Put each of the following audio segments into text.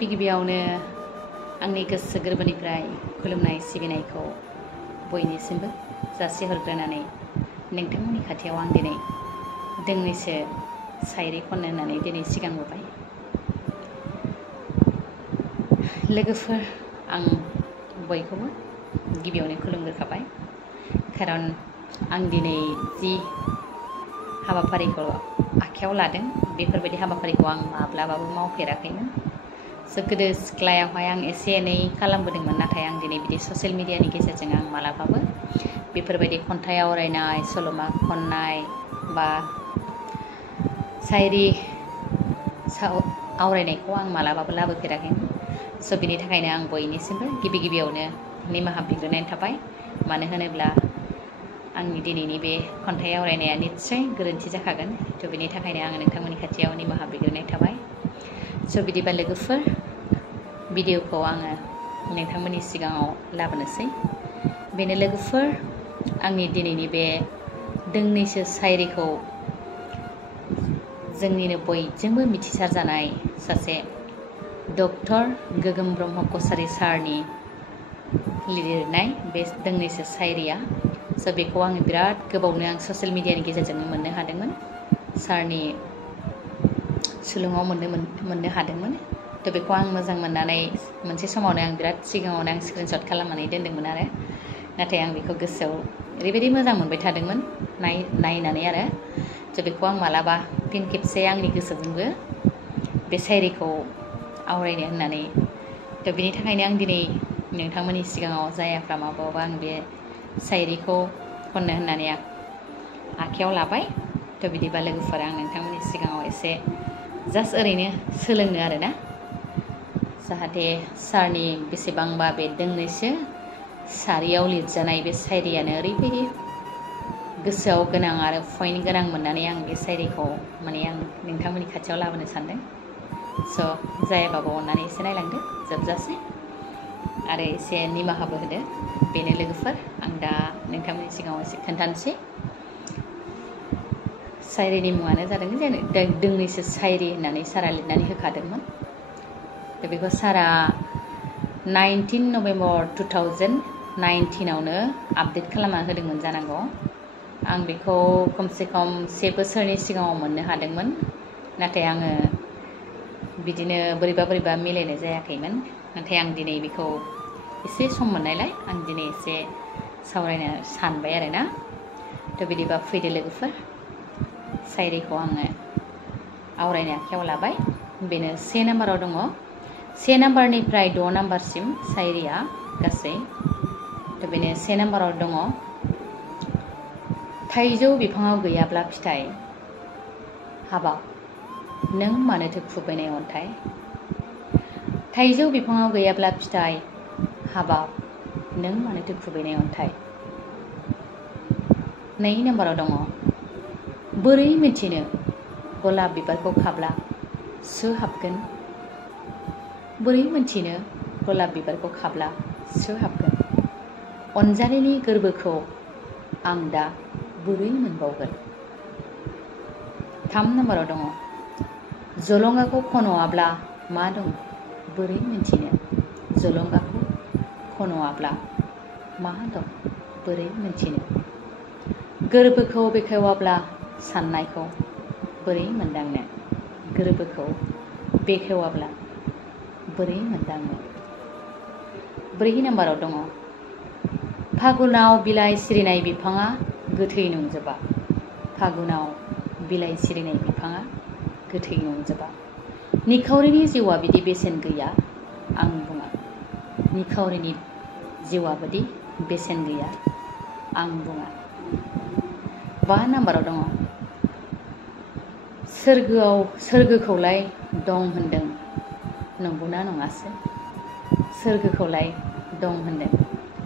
गिबियावनो आंनि गोसो गोरबोनिफ्राय खुलुमनाय सिबिनायखौ बयनिसिमबो जासिहरग्रोनानै नोंथांमोननि खाथियाव आं दिनै दोंनैसो शायरि खननो होननानै दिनै सिगांबोबाय। लोगोफोर, आं बयखौबो गिबियावनो खुलुमग्रोखाबाय, खारन आं दिनै जि हाबाफारिखौ आखायाव लादों बेफोरबायदि हाबाफारिखौ आं माब्लाबाबो मावफेराखैमोन। गोदो सिख्लायावहाय आं एसे एनै खालामबोदोंमोन, नाथाय आं दिनै बिदि ससियेल मिडियानि गेजेरजों आं मालाबाबो बेफोरबायदि खन्थाइ आवरायनाय, सल'मा खन्नाय बा शायरि आवरायनायखौ आं मालाबाबो लाबोफेराखैमोन। बिनि थाखायनो आं बयनिसिमबो गिबियावनो निमाहा बिग्रोनाय थाबाय। मानो होनोब्ला आंनि दिनैनि बे खन्थाइ आवरायनाया निस्सय गोरोन्थि जाखागोन। बिनि थाखायनो आङो नोंथांमोननि खाथियाव निमाहा बिग्रोनाय थाबाय। बिदिबा लोगोफोर, भिडिअखौ आङो नोंथांमोननि सिगाङाव लाबोनोसै। बेनो लोगोफोर, आंनि दिनैनि बे दोंनैसो शायरिखौ जोंनिनो बयजोंबो मिथिसार जानाय सासे डक्टर गोगोम ब्रह्म कछारी सारनि लिरनाय बे दोंनैसो शायरिया। बेखौ आङो बिराद गोबावनो आं ससियेल मिडियानि गेजेरजोंनो मोननो हादोंमोन, सारनि सुलुङाव मोननो हादोंमोन। बेखौ आं मोजां मोननानै मोनसे समावनो आं बिराद सिगाङावनो आं स्क्रिनशट खालामनानै दोनदोंमोन आरो। नाथाय आं बेखौ गोसोआव ओरैबायदि मोजां मोनबाय थादोंमोन नायनानै आरो। बेखौ आं मालाबा फिन खेबसे आंनि गोसोजोंबो बे शायरिखौ आवरायनो होननानै बिनि थाखायनो आं दिनै नोंथांमोननि सिगाङाव जायाफ्रा माबाबा आं बे शायरिखौ खननो होननानै आखायाव लाबाय। बिदिबा लोगोफोरा आं नोंथांमोननि सिगाङाव एसे जास्ट ओरैनो सोलोंनो आरोना, जाहाथे सारनि बेसेबांबा बे दोंनैसो सारियाव लिरजानाय बे शायरियानो ओरैबायदि गोसोआव गोनां आरो पइन्ट गोनां मोननानै आं बे शायरिखौ आं नोंथांमोननि खाथियाव लाबोनो सानदों। जायाबाबो अननानै एसे नायलांदो जोबजासे आरो एसे निमाहाबो होदो। बेनो लोगोफोर, आं दा नोंथांमोननि सिगाङाव एसे खोन्थानोसै। शायरिनि मुङानो जादों दोंनैसो शायरि होननानै सारा लिरनानै होखादोंमोन। बेखौ सारा 19 नभेम्बर 2019आवनो आपडेट खालामना होदोंमोन जानांगौ। आं बेखौ खमसे खम 1 बोसोरनि सिगाङाव मोननो हादोंमोन, नाथाय आङो बिदिनो बोरैबा मिलायनाय जायाखैमोन। नाथाय आं दिनै बेखौ एसे सम मोननायलाय आं दिनै एसे सावरायनो सानबाय आरोना। बिदिबा फैदो लोगोफोर, शायरिखौ आङो आवरायनो आखायाव लाबाय। बेनो 1 नाम्बाराव दङ। 1 नाम्बारनिफ्राय 6 नाम्बारसिम शायरिया गासै। बेनो 1 नाम्बाराव दङ। थाइजौ बिफाङाव गैयाब्ला फिथाइ, हाबाब नों मानोथो खुबैनाय अन्थाइ। थाइजौ बिफाङाव गैयाब्ला फिथाइ, हाबाब नों मानोथो खुबैनाय अन्थाइ। 2 नाम्बाराव दङ। बोरै मिथिनो गलाब बिबारखौ खाब्ला सु हाबगोन। बोरै मिथिनो गलाब बिबारखौ खाब्ला सु हाबगोन। अनजालिनि गोरबोखौ आं दा बोरै मोनबावगोन। 3 नाम्बाराव दङ। जलंगाखौ खन'आब्ला मा दं बोरै मिथिनो। जलंगाखौ खन'आब्ला मा दं बोरै मिथिनो। गोरबोखौ बेखेवाब्ला साननायखौ बोरै मोनदांनो। गोरबोखौ बेखेवाब्ला बोरै मोनदांनो। 4 नाम्बाराव दङ। फागुनाव बिलाइ सिरिनाय बिफाङा गोथै नंजोबा। फागुनाव बिलाइ सिरिनाय बिफाङा गोथै नंजोबा। निखावरिनि जिउआ बिदि बेसेन गैया आं बुङा। निखावरिनि जिउआ बिदि बेसेन गैया आं बुङा। 5 नाम्बाराव दङ। सोरगोखौलाय दं होनदों नंगौना नङासो। सोरगोखौलाय दं होनदों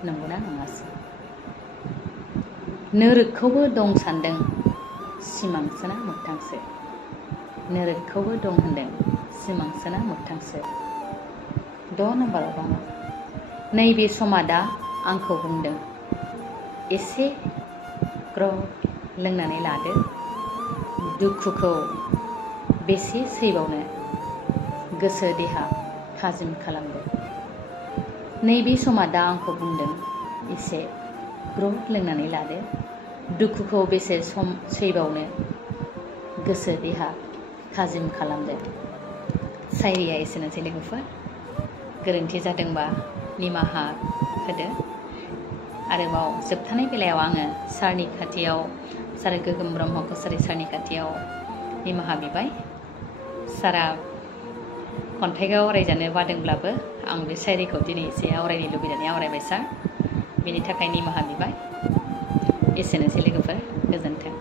नंगौना नङासो। नोरोगखौबो दं सान्दों सिमांसोना मोगथांसो। नोरोगखौबो दं होनदों सिमांसोना मोगथांसो। 6 नाम्बाराव दङ। नैबे समा दा आंखौ बुंदों एसे ग्रब लोंनानै लादो। दुखुखौ बेसे सैबावनो गोसो देहा थाजिम खालामदो। नैबे समा दा आंखौ बुंदों एसे ग्रोब लोंनानै लादो। दुखुखौ बेसे सम सैबावनो गोसो देहा थाजिम खालामदो। शायरिया एसेनोसै लोगोफोर। गोरोन्थि जादोंबा निमाहा होदो। आरोबाव जोबथानाय बेलायाव आङो सारनि खाथियाव, सार गोगोम ब्रह्म कसारि सारनि खाथियाव निमाहा बिबाय। सारा खन्थाइखौ आवरायजानो बादोंब्लाबो आं बे शायरिखौ दिनै एसे आवरायनो लुबैनानै आवरायबाय सार। बेनि थाखाय निमाहा बिबाय। एसेनोसै लोगोफोर, गोजोन्थों।